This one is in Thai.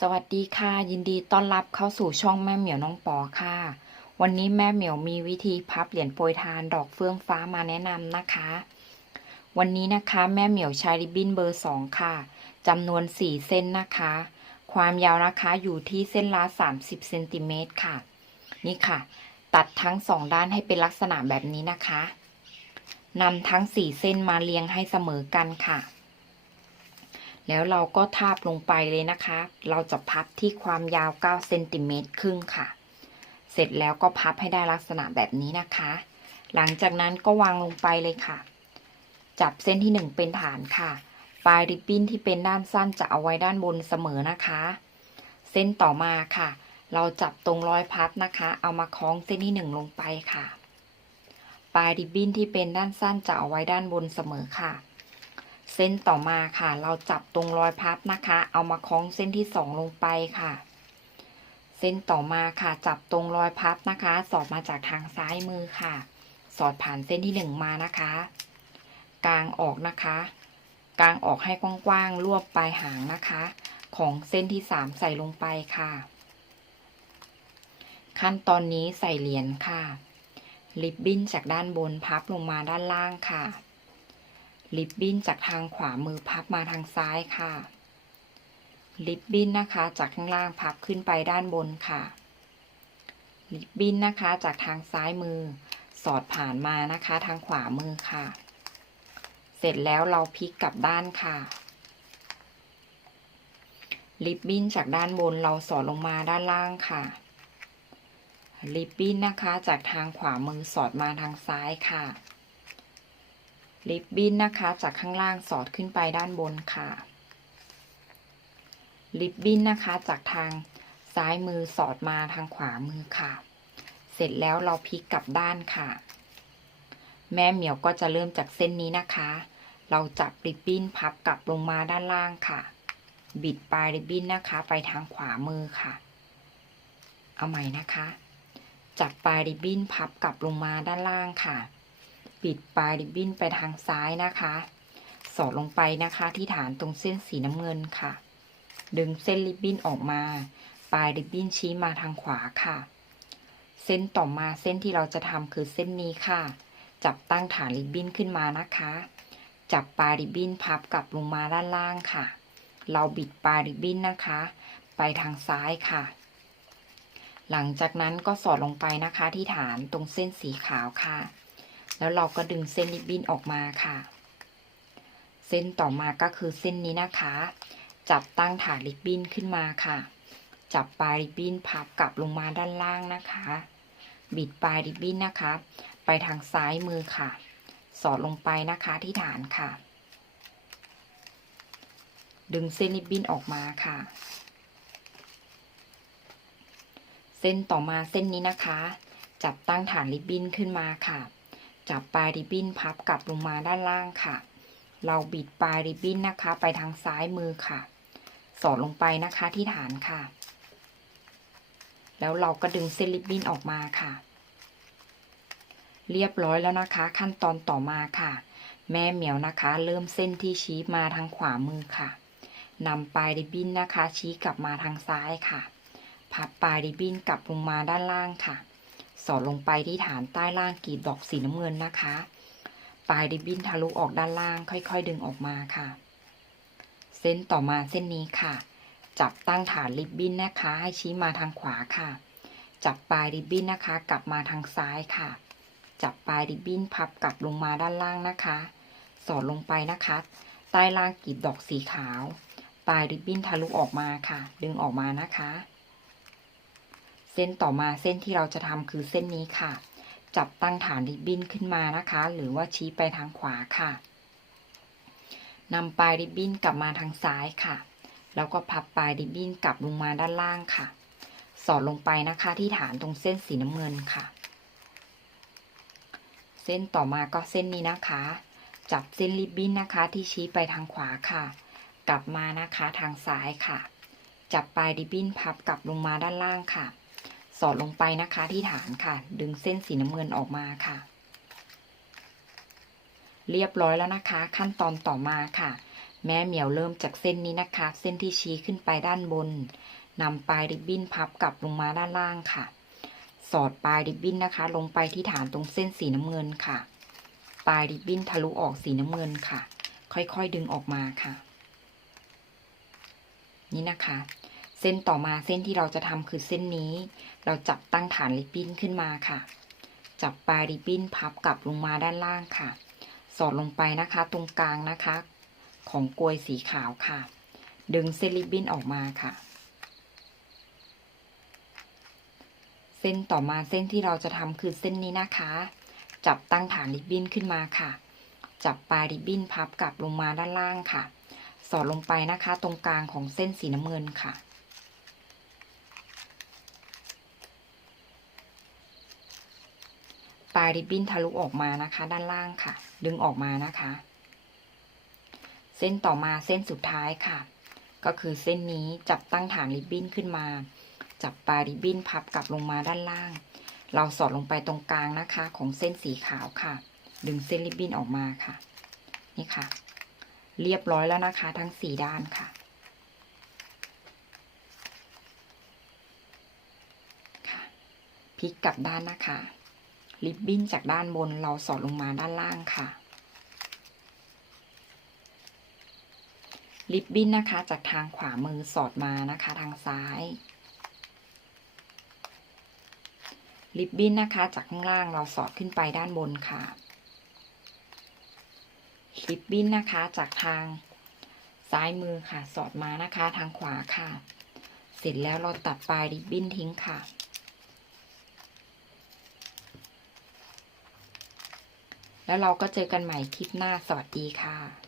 สวัสดีค่ะ ยินดีต้อนรับเข้าสู่ช่องแม่เหมียวน้องปอค่ะ วันนี้แม่เหมียวมีวิธีพับเหรียญโปรยทานดอกเฟื่องฟ้ามาแนะนำนะคะ วันนี้นะคะแม่เหมียวใช้ริบบิ้นเบอร์สองค่ะจำนวน4เส้นนะคะ ความยาวนะคะอยู่ที่เส้นละ30เซนติเมตรค่ะ นี่ค่ะ ตัดทั้งสองด้านให้เป็นลักษณะแบบนี้นะคะนำทั้ง4เส้นมาเรียงให้เสมอกันค่ะ แล้วเราก็ทาบลงไปเลยนะคะ เราจะพับที่ความยาว9เซนติเมตรครึ่งค่ะ เสร็จแล้วก็พับให้ได้ลักษณะแบบนี้นะคะ หลังจากนั้นก็วางลงไปเลยค่ะ จับเส้นที่ 1 เป็นฐานค่ะ ปลายริบบิ้นที่เป็นด้านสั้นจะเอาไว้ด้านบนเสมอนะคะ เส้นต่อมาค่ะ เราจับตรงรอยพับนะคะ เอามาคล้องเส้นที่ 1 ลงไปค่ะ ปลายริบบิ้นที่เป็นด้านสั้นจะเอาไว้ด้านบนเสมอค่ะ เส้นต่อมาค่ะ เราจับตรงรอยพับนะคะ เอามาคล้องเส้นที่สองลงไปค่ะ เส้นต่อมาค่ะ จับตรงรอยพับนะคะ สอดมาจากทางซ้ายมือค่ะ สอดผ่านเส้นที่หนึ่งมานะคะ กลางออกนะคะกลางออกให้กว้างๆรวบปลายหางนะคะ ของเส้นที่สามใส่ลงไปค่ะ ขั้นตอนนี้ใส่เหรียญค่ะ ริบบิ้นจากด้านบนพับลงมาด้านล่างค่ะ ริบบิ้นจากทางขวามือพับมาทางซ้ายค่ะริบบิ้นนะคะจากข้างล่างพับขึ้นไปด้านบนค่ะริบบิ้นนะคะจากทางซ้ายมือสอดผ่านมานะคะทางขวามือค่ะ เสร็จแล้วเราพลิกกลับด้านค่ะริบบิ้นจากด้านบนเราสอดลงมาด้านล่างค่ะริบบิ้นนะคะจากทางขวามือสอดมาทางซ้ายค่ะ ริบบิ้นนะคะ จากข้างล่างสอดขึ้นไปด้านบนค่ะริบบิ้นนะคะ จากทางซ้ายมือสอดมาทางขวามือค่ะ เสร็จแล้วเราพลิกกลับด้านค่ะ แม่เหมียวก็จะเริ่มจากเส้นนี้นะคะ เราจับริบบิ้นพับกลับลงมาด้านล่างค่ะ บิดปลายริบบิ้นนะคะ ไปทางขวามือค่ะ เอาใหม่นะคะ จับปลายริบบิ้นพับกลับลงมาด้านล่างค่ะ ปิดปลายริบบิ้นไปทางซ้ายนะคะ สอดลงไปนะคะที่ฐานตรงเส้นสีน้ำเงินค่ะ ดึงเส้นริบบิ้นออกมา ปลายริบบิ้นชี้มาทางขวาค่ะ เส้นต่อมาเส้นที่เราจะทำคือเส้นนี้ค่ะ จับตั้งฐานริบบิ้นขึ้นมานะคะ จับปลายริบบิ้นพับกลับลงมาด้านล่างค่ะ เราบิดปลายริบบิ้นนะคะ ไปทางซ้ายค่ะหลังจากนั้นก็สอดลงไปนะคะที่ฐานตรงเส้นสีขาวค่ะ แล้วเราก็ดึงเส้นริบบิ้นออกมาค่ะ เส้นต่อมาก็คือเส้นนี้นะคะ จับตั้งฐานริบบิ้นขึ้นมาค่ะ จับปลายริบบิ้นพับกลับลงมาด้านล่างนะคะ บิดปลายริบบิ้นนะคะ ไปทางซ้ายมือค่ะ สอดลงไปนะคะที่ฐานค่ะ ดึงเส้นริบบิ้นออกมาค่ะ เส้นต่อมาเส้นนี้นะคะ จับตั้งฐานริบบิ้นขึ้นมาค่ะ จับปลายริบบิ้นพับกลับลงมาด้านล่างค่ะ เราบิดปลายริบบิ้นนะคะ ไปทางซ้ายมือค่ะ สอดลงไปนะคะที่ฐานค่ะ แล้วเราก็ดึงเส้นริบบิ้นออกมาค่ะ เรียบร้อยแล้วนะคะ ขั้นตอนต่อมาค่ะ แม่เหมียวนะคะ เริ่มเส้นที่ชี้มาทางขวามือค่ะนำปลายริบบิ้นนะคะ ชี้กลับมาทางซ้ายค่ะ พับปลายริบบิ้นกลับลงมาด้านล่างค่ะ สอดลงไปที่ฐานใต้ล่างกรีบดอกสีน้ำเงินนะคะ ปลายริบบิ้นทะลุออกด้านล่าง ค่อย ๆ ดึงออกมาค่ะ เส้นต่อมาเส้นนี้ค่ะ จับตั้งฐานริบบิ้นนะคะ ให้ชี้มาทางขวาค่ะ จับปลายริบบิ้นนะคะ กลับมาทางซ้ายค่ะ จับปลายริบบิ้นพับกลับลงมาด้านล่างนะคะ สอดลงไปนะคะ ใต้ล่างกรีบดอกสีขาว ปลายริบบิ้นทะลุออกมาค่ะ ดึงออกมานะคะ เส้นต่อมาเส้นที่เราจะทำคือเส้นนี้ค่ะ จับตั้งฐานริบบิ้นขึ้นมานะคะ หรือว่าชี้ไปทางขวาค่ะนำปลายริบบิ้นกลับมาทางซ้ายค่ะ แล้วก็พับปลายริบบิ้นกลับลงมาด้านล่างค่ะ สอดลงไปนะคะที่ฐานตรงเส้นสีน้ำเงินค่ะ เส้นต่อมาก็เส้นนี้นะคะ จับเส้นริบบิ้นนะคะ ที่ชี้ไปทางขวาค่ะ กลับมานะคะทางซ้ายค่ะ จับปลายริบบิ้นพับกลับลงมาด้านล่างค่ะ สอดลงไปนะคะที่ฐานค่ะ ดึงเส้นสีน้ำเงินออกมาค่ะ เรียบร้อยแล้วนะคะ ขั้นตอนต่อมาค่ะ แม่เหมียวเริ่มจากเส้นนี้นะคะ เส้นที่ชี้ขึ้นไปด้านบนนำปลายริบบิ้นพับกลับลงมาด้านล่างค่ะ สอดปลายริบบิ้นนะคะ ลงไปที่ฐานตรงเส้นสีน้ำเงินค่ะ ปลายริบบิ้นทะลุออกสีน้ำเงินค่ะ ค่อยๆดึงออกมาค่ะ นี่นะคะ ส้นต่อมาเส้นที่เราจะทำคือเส้นนี้ เราจับตั้งฐานริบบิ้นขึ้นมาค่ะ จับปลายริบบิ้นพับกลับลงมาด้านล่างค่ะ สอดลงไปนะคะตรงกลางนะคะ ของกลวยสีขาวค่ะ ดึงเส้นริบบิ้นออกมาค่ะ เส้นต่อมาเส้นที่เราจะทำคือเส้นนี้นะคะ จับตั้งฐานริบบิ้นขึ้นมาค่ะ จับปลายริบบิ้นพับกลับลงมาด้านล่างค่ะ สอดลงไปนะคะ ตรงกลางของเส้นสีน้ำเงินค่ะ ปลายริบบิ้นทะลุออกมานะคะ ด้านล่างค่ะ ดึงออกมานะคะ เส้นต่อมาเส้นสุดท้ายค่ะ ก็คือเส้นนี้จับตั้งฐานริบบิ้นขึ้นมา จับปลายริบบิ้นพับกลับลงมาด้านล่าง เราสอดลงไปตรงกลางนะคะ ของเส้นสีขาวค่ะ ดึงเส้นริบบิ้นออกมาค่ะ นี่ค่ะ เรียบร้อยแล้วนะคะ ทั้งสี่ด้านค่ะค่ะพลิกกลับด้านนะคะ ริบบิ้นจากด้านบนเราสอดลงมาด้านล่างค่ะริบบิ้นนะคะจากทางขวามือสอดมานะคะทางซ้ายริบบิ้นนะคะจากข้างล่างเราสอดขึ้นไปด้านบนค่ะริบบิ้นนะคะจากทางซ้ายมือค่ะ สอดมานะคะทางขวาค่ะ เสร็จแล้วเราตัดปลายริบบิ้นทิ้งค่ะ แล้วเราก็เจอกันใหม่คลิปหน้าสวัสดีค่ะ